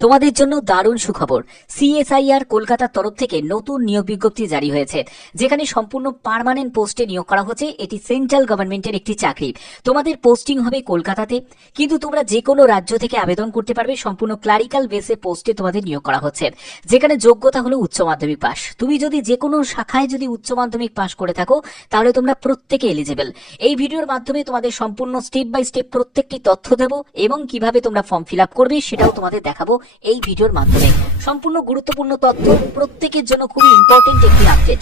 তোমাদের জন্য দারুণ সুখবর। সিএসআইআর কলকাতার তরফ থেকে নতুন নিয়োগ বিজ্ঞপ্তি জারি হয়েছে, যেখানে সম্পূর্ণ পার্মানেন্ট পোস্টে নিয়োগ করা হচ্ছে। এটি সেন্ট্রাল গভর্নমেন্টের একটি চাকরি। তোমাদের পোস্টিং হবে কলকাতাতে, কিন্তু তোমরা যে কোনো রাজ্য থেকে আবেদন করতে পারবে। সম্পূর্ণ ক্লারিক্যাল বেসে পোস্টে তোমাদের নিয়োগ করা হচ্ছে, যেখানে যোগ্যতা হলো উচ্চ মাধ্যমিক পাস। তুমি যদি যে কোনো শাখায় যদি উচ্চ মাধ্যমিক পাস করে থাকো, তাহলে তোমরা প্রত্যেকে এলিজেবল। এই ভিডিওর মাধ্যমে তোমাদের সম্পূর্ণ স্টেপ বাই স্টেপ প্রত্যেকটি তথ্য দেব, এবং কিভাবে তোমরা ফর্ম ফিল আপ করবে সেটাও তোমাদের দেখাবো এই ভিডিওর মাধ্যমে। সম্পূর্ণ গুরুত্বপূর্ণ তথ্য, প্রত্যেকের জন্য খুবই ইম্পর্টেন্ট একটি আপডেট।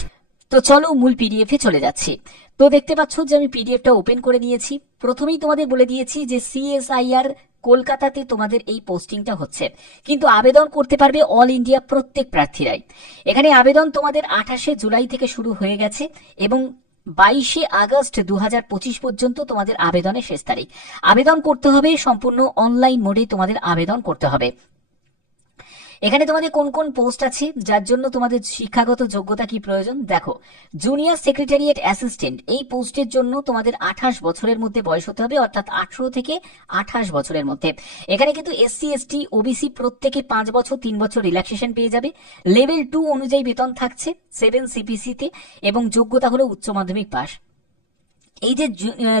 তো চলো মূল পিডিএফ এ চলে যাচ্ছি। তো দেখতে পাচ্ছ যে আমি পিডিএফটা ওপেন করে নিয়েছি। প্রথমেই তোমাদের বলে দিয়েছি যে সিএসআইআর কলকাতাতে তোমাদের এই পোস্টিংটা হচ্ছে, কিন্তু আবেদন করতে পারবে অল ইন্ডিয়া প্রত্যেক প্রার্থীরাই। এখানে আবেদন তোমাদের 28শে জুলাই থেকে শুরু হয়ে গেছে, এবং 22শে আগস্ট 2025 পর্যন্ত তোমাদের আবেদনের শেষ তারিখ। আবেদন করতে হবে সম্পূর্ণ অনলাইন মোডে, তোমাদের আবেদন করতে হবে। এখানে তোমাদের কোন কোন পোস্ট আছে, যার জন্য তোমাদের শিক্ষাগত যোগ্যতা কি প্রয়োজন দেখো। জুনিয়র সেক্রেটারিয়েট অ্যাসিস্ট্যান্ট, এই পোস্টের জন্য তোমাদের 28 বছরের মধ্যে বয়স হতে হবে, অর্থাৎ 18 থেকে 28 বছরের মধ্যে। এখানে কিন্তু এসসি এসটি ওবিসি প্রত্যেকে 5 বছর 3 বছর রিল্যাক্সেশন পেয়ে যাবে। লেভেল 2 অনুযায়ী বেতন থাকছে 7 সিপিসি তে, এবং যোগ্যতা হলো উচ্চ মাধ্যমিক পাস। এই যে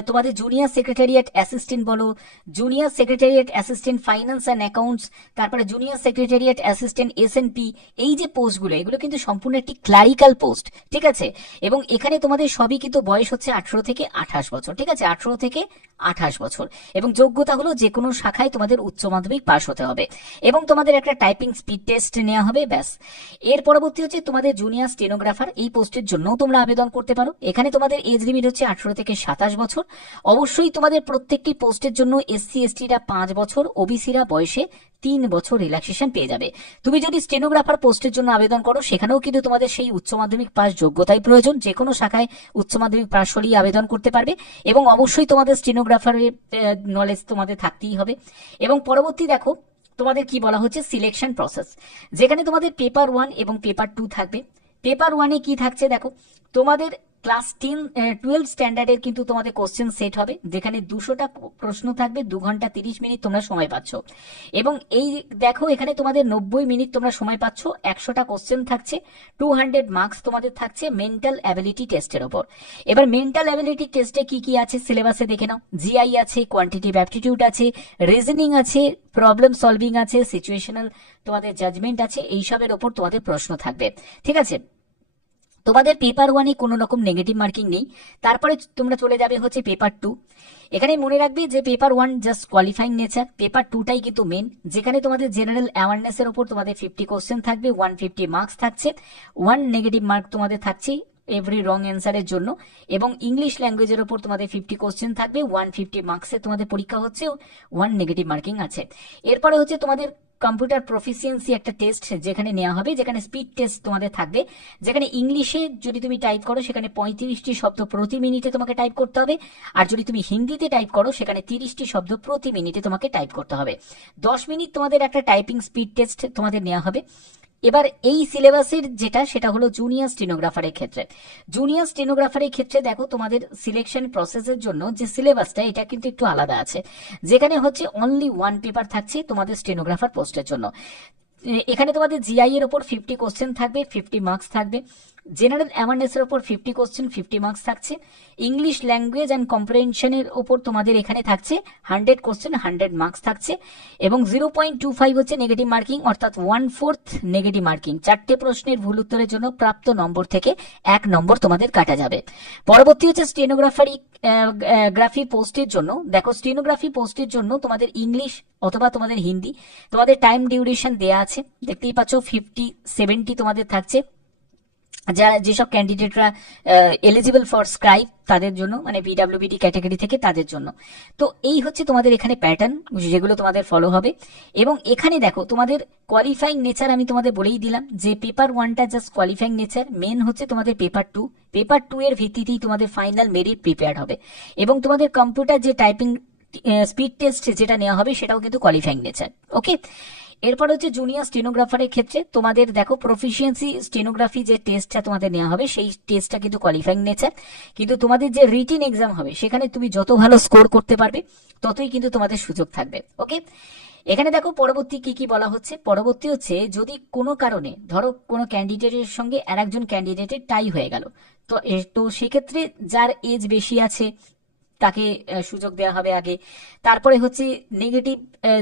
তোমাদের জুনিয়র সেক্রেটারিয়েট অ্যাসিস্ট্যান্ট বলো, junior secretariat assistant finance and accounts, তারপরে জুনিয়র সেক্রেটারিয়েট অ্যাসিস্ট্যান্ট এসএনপি, এই যে পোস্টগুলো, এগুলো কিন্তু সম্পূর্ণ একটি ক্লারিক্যাল পোস্ট, ঠিক আছে। এবং এখানে তোমাদের সবই কিন্তু বয়স হচ্ছে 18 থেকে 28 বছর, ঠিক আছে, 18 থেকে 28 বছর। এবং যোগ্যতা হলো যে কোনো শাখায় তোমাদের উচ্চ মাধ্যমিক পাস হতে হবে, এবং তোমাদের একটা টাইপিং স্পিড টেস্ট নেওয়া হবে, ব্যাস। এর পরবর্তী হচ্ছে তোমাদের জুনিয়র স্টেনোগ্রাফার, এই পোস্টের জন্য তোমরা আবেদন করতে পারো। এখানে তোমাদের এজ লিমিট হচ্ছে 18 থেকে 27 বছর। অবশ্যই তোমাদের প্রত্যেকটি পোস্টের জন্য এসসি এসটিরা 5 বছর, ওবিসিরা বয়সে 3 বছর রিল্যাক্সেশন পেয়ে যাবে। তুমি যদি স্টেনোগ্রাফার পোস্টের জন্য আবেদন করো, সেখানেও কিন্তু তোমাদের সেই উচ্চ মাধ্যমিক পাস যোগ্যতাই প্রয়োজন। যে কোনো শাখায় উচ্চ মাধ্যমিক পাস হলেই আবেদন করতে পারবে, এবং অবশ্যই তোমাদের স্টেনোগ্রাফারের নলেজ তোমাদের থাকতেই হবে। এবং পরবর্তী দেখো তোমাদের কি বলা হচ্ছে, সিলেকশন প্রসেস, যেখানে তোমাদের পেপার 1 এবং পেপার 2 থাকবে। পেপার 1-এ কি থাকছে দেখো, তোমাদের ক্লাস 12 স্ট্যান্ডার্ডের কিন্তু তোমাদের কোশ্চেন সেট হবে, যেখানে 200টা প্রশ্ন থাকবে, 2 ঘন্টা 30 মিনিট তোমরা সময় পাচ্ছ। এবং এই দেখো এখানে তোমাদের 90 মিনিট তোমরা সময় পাচ্ছ, 100টা কোশ্চেন থাকছে, 200 মার্কস তোমাদের থাকছে মেন্টাল অ্যাবিলিটি টেস্টের ওপর। এবার মেন্টাল অ্যাবিলিটি টেস্টে কি কি আছে সিলেবাসে দেখে নাও। জিআই আছে, কোয়ান্টিটিভ অ্যাপটিটিউড আছে, রিজনিং আছে, প্রবলেম সলভিং আছে, সিচুয়েশনাল তোমাদের জাজমেন্ট আছে, এইসবের ওপর তোমাদের প্রশ্ন থাকবে, ঠিক আছে। তোমাদের পেপার 1-এ কোনো রকম নেগেটিভ মার্কিং নেই। তারপরে তোমরা চলে যাবে হচ্ছে পেপার 2। এখানে মনে রাখবে যে paper 1 just qualifying nature, paper 2টাই কিন্তু মেন, যেখানে তোমাদের জেনারেল অ্যাওয়ারনেস এর উপর তোমাদের 50 কোশ্চেন থাকবে, 150 মার্কস থাকছে, 1 নেগেটিভ মার্ক তোমাদের থাকছে এভরি রং অ্যান্সারের জন্য, এবং ইংলিশ ল্যাঙ্গুয়েজের উপর তোমাদের 50 কোশ্চেন থাকবে, 150 মার্কসে তোমাদের পরীক্ষা হচ্ছে, 1 নেগেটিভ মার্কিং আছে। এরপরে হচ্ছে তোমাদের কম্পিউটার প্রফিসিয়েন্সি একটা টেস্ট যেখানে নেওয়া হবে, যেখানে স্পিড টেস্ট তোমাদের থাকবে, যেখানে ইংলিশে যদি তুমি টাইপ করো সেখানে 35টি শব্দ প্রতি মিনিটে তোমাকে টাইপ করতে হবে, আর যদি তুমি হিন্দিতে টাইপ করো সেখানে 30টি শব্দ প্রতি মিনিটে তোমাকে টাইপ করতে হবে। 10 মিনিট তোমাদের একটা টাইপিং স্পিড টেস্ট তোমাদের নেওয়া হবে। এবার এই সিলেবাসের যেটা, সেটা হলো জুনিয়র স্টেনোগ্রাফারের ক্ষেত্রে। জুনিয়র স্টেনোগ্রাফারের ক্ষেত্রে দেখো তোমাদের সিলেকশন প্রসেসের জন্য যে সিলেবাসটা, এটা কিন্তু একটু আলাদা আছে, যেখানে হচ্ছে অনলি 1 পেপার থাকছে তোমাদের স্টেনোগ্রাফার পোস্টের জন্য। এখানে তোমাদের জিআই এর উপর 50 কোশ্চেন থাকবে, 50 মার্কস থাকবে। জেনারেল অ্যাওয়ারনেস এর উপর 50 কোশ্চেন, 50 মার্কস থাকছে। ইংলিশ ল্যাঙ্গুয়েজ অ্যান্ড কম্প্রিহেনশনের উপর তোমাদের এখানে থাকছে 100 কোশ্চেন, 100 মার্কস থাকছে, এবং 0.25 হচ্ছে নেগেটিভ মার্কিং, অর্থাৎ 1/4 নেগেটিভ মার্কিং। 4টে প্রশ্নের ভুল উত্তরের জন্য প্রাপ্ত নম্বর থেকে 1 নম্বর তোমাদের কাটা যাবে। পরবর্তী হচ্ছে স্টেনোগ্রাফারি গ্রাফি পোস্টের জন্য। দেখো স্টেনোগ্রাফি পোস্টের জন্য তোমাদের ইংলিশ অথবা তোমাদের হিন্দি, তোমাদের টাইম ডিউরেশন দেয়া আছে, দেখতেই পাচ্ছ 50-70 তোমাদের থাকছে। যারা যেসব ক্যান্ডিডেটরা এলিজিবল ফর স্ক্রাইব তাদের জন্য, মানে পিডব্লিউবিডি ক্যাটাগরি থেকে তাদের জন্য। তো এই হচ্ছে তোমাদের এখানে প্যাটার্ন, যেগুলো তোমাদের ফলো হবে। এবং এখানে দেখো তোমাদের কোয়ালিফাইং নেচার আমি তোমাদের বলেই দিলাম যে পেপার 1টা জাস্ট কোয়ালিফাইং নেচার, মেন হচ্ছে তোমাদের পেপার 2। পেপার 2 এর ভিত্তিতেই তোমাদের ফাইনাল মেরিট প্রিপেয়ার হবে, এবং তোমাদের কম্পিউটার যে টাইপিং স্পিড টেস্ট যেটা নেওয়া হবে সেটাও কিন্তু কোয়ালিফাইং নেচার, ওকে। এরপর হচ্ছে জুনিয়র স্টেনোগ্রাফারের ক্ষেত্রে তোমাদের দেখো প্রফিসিয়েন্সি স্টেনোগ্রাফি যে টেস্টটা তোমাদের নেওয়া হবে, সেই টেস্টটা কিন্তু কোয়ালিফাইং নেচার, কিন্তু তোমাদের যে রিটিন এক্সাম হবে সেখানে তুমি যত ভালো স্কোর করতে পারবে ততই কিন্তু তোমাদের সুযোগ থাকবে, ওকে। এখানে দেখো পরবর্তী কি কি বলা হচ্ছে। পরবর্তী হচ্ছে যদি কোনো কারণে ধরো কোনো ক্যান্ডিডেটের সঙ্গে আর একজন ক্যান্ডিডেটের টাই হয়ে গেল, তো সেক্ষেত্রে যার এজ বেশি আছে তাকে সুযোগ দেওয়া হবে আগে। তারপরে হচ্ছে নেগেটিভ,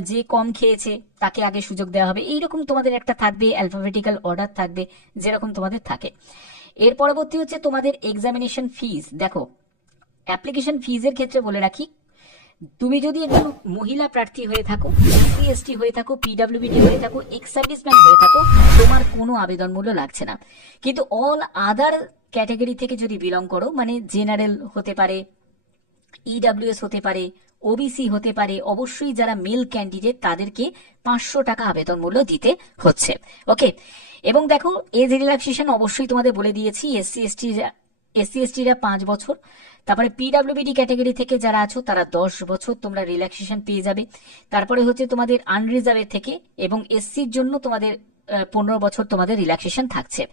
যে কম খেয়েছে তাকে আগে সুযোগ দেওয়া হবে। এইরকম তোমাদের একটা থাকবে, অ্যালফাবেটিক্যাল অর্ডার থাকবে যেরকম তোমাদের থাকে। এর পরবর্তী হচ্ছে তোমাদের এক্সামিনেশন ফিজ। দেখো অ্যাপ্লিকেশন ফিজের ক্ষেত্রে বলে রাখি, তুমি যদি একজন মহিলা প্রার্থী হয়ে থাকো, এসসি এসটি হয়ে থাকো, পিডাব্লিউবিডি হয়ে থাকো, এক্স সার্ভিসম্যান হয়ে থাকো, তোমার কোনো আবেদন মূল্য লাগছে না। কিন্তু অল আদার ক্যাটাগরি থেকে যদি বিলং করো, মানে জেনারেল হতে পারে, ইডাব্লিউএস হতে পারে, ওবিসি হতে পারে, অবশ্যই যারা মেল ক্যান্ডিডেট তাদেরকে 500 টাকা আবেদন মূল্য দিতে হচ্ছে। ওকে, এবং দেখো এজ রিল্যাক্সেশন অবশ্যই তোমাদের বলে দিয়েছি। এসসি এসটিরা 5 বছর, তারপরে পিডাব্লিউবিডি ক্যাটাগরি থেকে যারা আছো তারা 10 বছর তোমরা রিল্যাক্সেশন পেয়ে যাবে। তারপরে হচ্ছে তোমাদের আনরিজার্ভের থেকে, এবং এসসির জন্য তোমাদের 15 বছর তোমাদের রিল্যাক্সেশন থাকছে।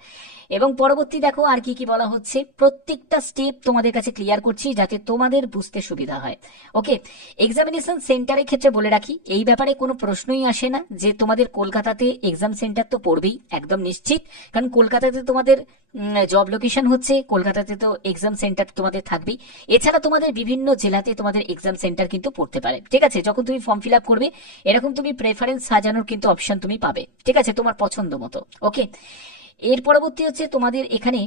এবং পরবর্তী দেখো আর কি কি বলা হচ্ছে, প্রত্যেকটা স্টেপ তোমাদের কাছে ক্লিয়ার করছি যাতে তোমাদের বুঝতে সুবিধা হয়। ওকে, এক্সামিনেশন সেন্টারের ক্ষেত্রে বলে রাখি, এই ব্যাপারে কোনো প্রশ্নই আসে না যে তোমাদের কলকাতাতে এক্সাম সেন্টার তো পড়বেই, একদম নিশ্চিত, কারণ কলকাতাতে তোমাদের জব লোকেশন হচ্ছে, কলকাতাতে তো এক্সাম সেন্টার তোমাদের থাকবেই। এছাড়া তোমাদের বিভিন্ন জেলাতে তোমাদের এক্সাম সেন্টার কিন্তু পড়তে পারে। ঠিক আছে, যখন তুমি ফর্ম ফিল আপ করবে এরকম তুমি প্রেফারেন্স সাজানোর কিন্তু অপশন তুমি পাবে। ঠিক আছে, তোমার পছন্দ মতো। ওকে, এর পরবর্তী হচ্ছে তোমাদের এখানে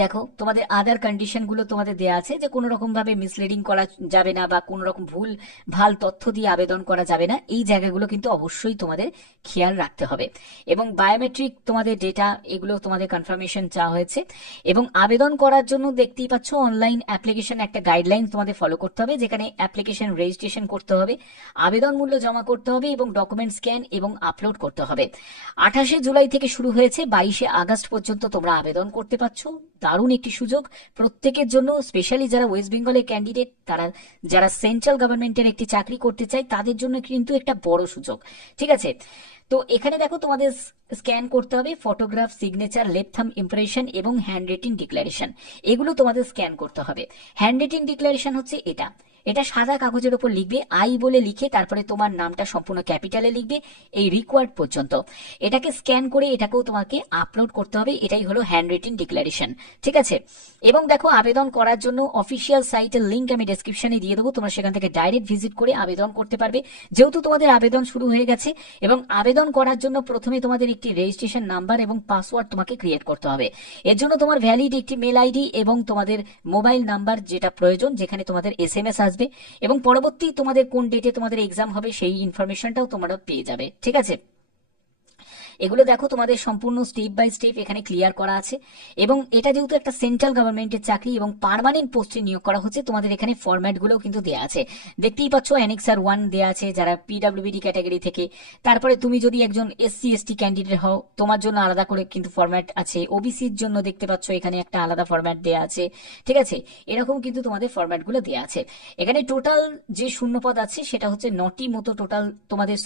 দেখো তোমাদের আদার কন্ডিশন গুলো তোমাদের দেয়া আছে, যে কোনো রকম ভাবে মিসলিডিং করা যাবে না বা কোনো রকম ভুল ভাল তথ্য দিয়ে আবেদন করা যাবে না। এই জায়গাগুলো কিন্তু অবশ্যই তোমাদের খেয়াল রাখতে হবে। এবং বায়োমেট্রিক তোমাদের ডেটা, এগুলো তোমাদের কনফার্মেশন চাওয়া হয়েছে। এবং আবেদন করার জন্য দেখতেই পাচ্ছ অনলাইন অ্যাপ্লিকেশন একটা গাইডলাইন তোমাদের ফলো করতে হবে, যেখানে অ্যাপ্লিকেশন রেজিস্ট্রেশন করতে হবে, আবেদন মূল্য জমা করতে হবে এবং ডকুমেন্ট স্ক্যান এবং আপলোড করতে হবে। 28শে জুলাই থেকে শুরু হয়েছে, 22শে আগস্ট পর্যন্ত তোমরা আবেদন করতে পারছো। দারুণ একটি সুযোগ প্রত্যেকের জন্য, স্পেশালি যারা ওয়েস্ট বেঙ্গলের ক্যান্ডিডেট, তারা যারা সেন্ট্রাল গভর্নমেন্টের একটি চাকরি করতে চায় তাদের জন্য কিন্তু একটা বড় সুযোগ। ঠিক আছে, তো এখানে দেখো তোমাদের স্ক্যান করতে হবে photograph, signature, left thumb impression এবং হ্যান্ড রিটেন ডিক্লারেশন, এগুলো তোমাদের স্ক্যান করতে হবে। হ্যান্ড রিটেন ডিক্লারেশন হচ্ছে এটা সাদা কাগজের উপর লিখবে, আই বলে লিখে তারপরে তোমার নামটা সম্পূর্ণ ক্যাপিটালে লিখবে এই রিকোয়ার্ড পর্যন্ত। এটাকে স্ক্যান করে এটাকেও তোমাকে আপলোড করতে হবে, এটাই হলো হ্যান্ড রিটেন ডিক্লারেশন। ঠিক আছে, এবং দেখো আবেদন করার জন্য অফিসিয়াল সাইটের লিঙ্ক আমি ডেসক্রিপশনে দিয়ে দেবো, তোমরা সেখান থেকে ডাইরেক্ট ভিজিট করে আবেদন করতে পারবে, যেহেতু তোমাদের আবেদন শুরু হয়ে গেছে। এবং আবেদন করার জন্য প্রথমে তোমাদের একটি রেজিস্ট্রেশন নাম্বার এবং পাসওয়ার্ড তোমাকে ক্রিয়েট করতে হবে। এর জন্য তোমার ভ্যালিড একটি মেল আইডি এবং তোমাদের মোবাইল নাম্বার যেটা প্রয়োজন, যেখানে তোমাদের এসএমএস আসবে, এবং পরবর্তী তোমাদের কোন ডেটে তোমাদের এক্সাম হবে সেই ইনফরমেশনটাও তোমরা পেয়ে যাবে। ঠিক আছে, এগুলো দেখো তোমাদের সম্পূর্ণ স্টেপ বাই স্টেপ এখানে ক্লিয়ার করা আছে। এবং এটা যেহেতু একটা সেন্ট্রাল গভর্নমেন্টের চাকরি এবং পার্মানেন্ট পোস্টে নিয়োগ করা হচ্ছে, তোমাদের এখানে ফরম্যাট গুলো কিন্তু দেওয়া আছে, দেখতেই পাচ্ছ। অ্যানেক্সার 1 দেওয়া আছে যারা পিডাব্লিউবিডি ক্যাটাগরি থেকে। তারপরে তুমি যদি একজন এসসি এসটি ক্যান্ডিডেট হও, তোমার জন্য আলাদা করে কিন্তু ফরম্যাট আছে। ওবিসির জন্য দেখতে পাচ্ছ এখানে একটা আলাদা ফরম্যাট দেওয়া আছে। ঠিক আছে, এরকম কিন্তু তোমাদের ফরম্যাট গুলো দেওয়া আছে। এখানে টোটাল যে শূন্যপদ আছে সেটা হচ্ছে 9টি মতো টোটাল তোমাদের,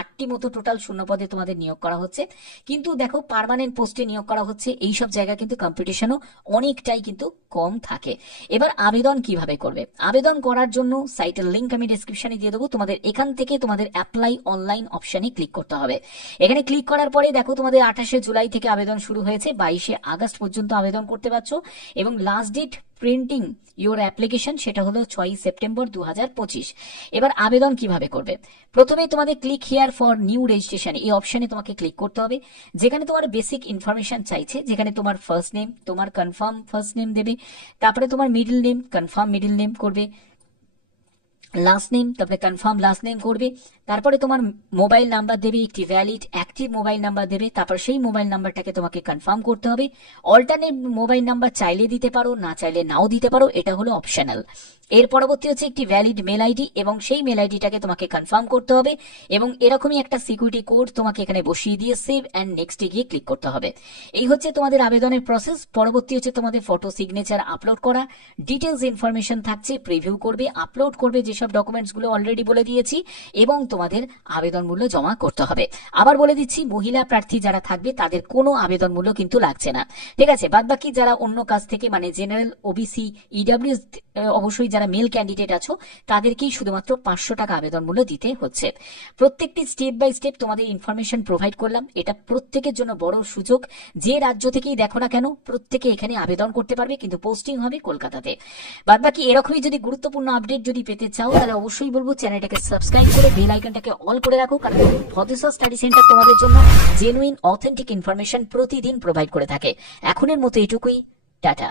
8টি মতো টোটাল শূন্যপদে তোমাদের নিয়োগ করা হচ্ছে। কিন্তু দেখো পার্মানেন্ট পোস্টে নিয়োগ করা হচ্ছে, এইসব জায়গা কিন্তু কম্পিটিশনও অনেকটাই কিন্তু কম থাকে। এবার আবেদন কিভাবে করবে? আবেদন করার জন্য সাইটের লিঙ্ক আমি ডেসক্রিপশনে দিয়ে দেবো, তোমাদের এখান থেকে তোমাদের অ্যাপ্লাই অনলাইন অপশনে ক্লিক করতে হবে। এখানে ক্লিক করার পরে দেখো তোমাদের 28শে জুলাই থেকে আবেদন শুরু হয়েছে, 22শে আগস্ট পর্যন্ত আবেদন করতে পারছো। এবং last date printing your application সেটা হলো 6ই সেপ্টেম্বর 2025। এবার আবেদন কিভাবে করবে? প্রথমে তোমাদের click here for new registration এই অপশনে তোমাকে ক্লিক করতে হবে, যেখানে তোমার বেসিক ইনফরমেশন চাইছে, যেখানে তোমার ফার্স্ট নেম, তোমার কনফার্ম ফার্স্ট নেম দেবে, তারপরে তোমার middle name, confirm middle name করবে, লাস্ট নেম, তারপরে কনফার্ম লাস্ট নেম করবে, তারপরে তোমার মোবাইল নাম্বার দেবে, একটি ভ্যালিড অ্যাক্টিভ মোবাইল নাম্বার দেবে, তারপর সেই মোবাইল নাম্বারটাকে তোমাকে কনফার্ম করতে হবে। অল্টারনেট মোবাইল নাম্বার চাইলে দিতে পারো, না চাইলে নাও দিতে পারো, এটা হলো অপশনাল। এর পরবর্তী হচ্ছে একটি ভ্যালিড মেল আইডি, এবং সেই মেল আইডিটাকে তোমাকে কনফার্ম করতে হবে, এবং এরকমই একটা সিকিউরিটি কোড তোমাকে এখানে বসিয়ে দিয়ে সেভ অ্যান্ড নেক্সটে গিয়ে ক্লিক করতে হবে। এই হচ্ছে তোমাদের আবেদনের প্রসেস। পরবর্তী হচ্ছে তোমাদের ফটো সিগনেচার আপলোড করা, ডিটেলস ইনফরমেশন থাকছে, প্রিভিউ করবে, আপলোড করবে যেসব ডকুমেন্টস গুলো অলরেডি বলে দিয়েছি, এবং তোমাদের আবেদন মূল্য জমা করতে হবে। আবার বলে দিচ্ছি, মহিলা প্রার্থী যারা থাকবে তাদের কোনো আবেদন মূল্য কিন্তু লাগছে না, ঠিক আছে। বাদ বাকি যারা অন্য কাজ থেকে মানে জেনারেল, ওবিসি, ইডব্লিউএস, অবশ্যই যারা মেল ক্যান্ডিডেট আছো তাদেরকেই শুধুমাত্র 500 টাকা আবেদন মূল্য দিতে হচ্ছে। প্রত্যেকটি স্টেপ বাই স্টেপ তোমাদের ইনফরমেশন প্রোভাইড করলাম। এটা প্রত্যেকের জন্য বড় সুযোগ। যে রাজ্য থেকেই দেখো না কেন প্রত্যেকে এখানে আবেদন করতে পারবে, কিন্তু পোস্টিং হবে কলকাতাতে। বাদ বাকি এরকমই যদি গুরুত্বপূর্ণ আপডেট যদি পেতে চাও তাহলে অবশ্যই বলবো চ্যানেলটাকে সাবস্ক্রাইব করে বেল আইকনটাকে অল করে রাখো, কারণ ভদ্রেশ্বর স্টাডি সেন্টার তোমাদের জন্য জেনুইন অথেন্টিক ইনফরমেশন প্রতিদিন প্রোভাইড করে থাকে। এখনের মতো এটুকুই, টাটা।